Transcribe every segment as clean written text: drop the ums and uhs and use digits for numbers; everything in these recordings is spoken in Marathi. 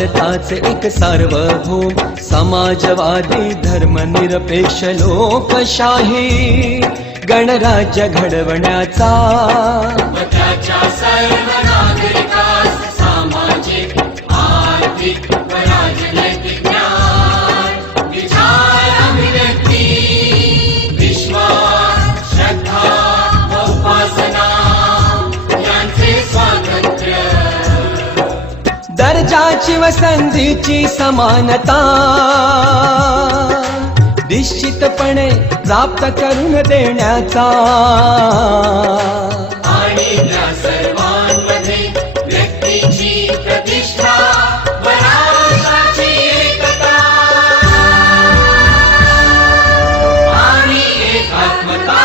भारताचे एक सार्वभौम समाजवादी धर्मनिरपेक्ष लोकशाही गणराज्य घडवण्याचा त्याच्या सर्व नागरिकास सामाजिक आर्थिक व राजनैतिक ज्ञान विचार अभिव्यक्ती विश्वास श्रद्धा व उपासना यांचे स्वातंत्र्य दर्जाची व संधीची समानता निश्चितपणे प्राप्त करून देण्याचा आणि त्या सर्वांमध्ये व्यक्तीची प्रतिष्ठा व राष्ट्राची एकता आणि एकात्मता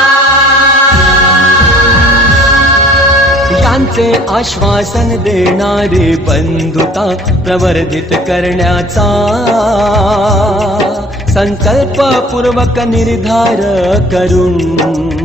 यांचे आश्वासन देणारी बंधुता प्रवर्धित करण्याचा संकल्पपूर्वक निर्धार करून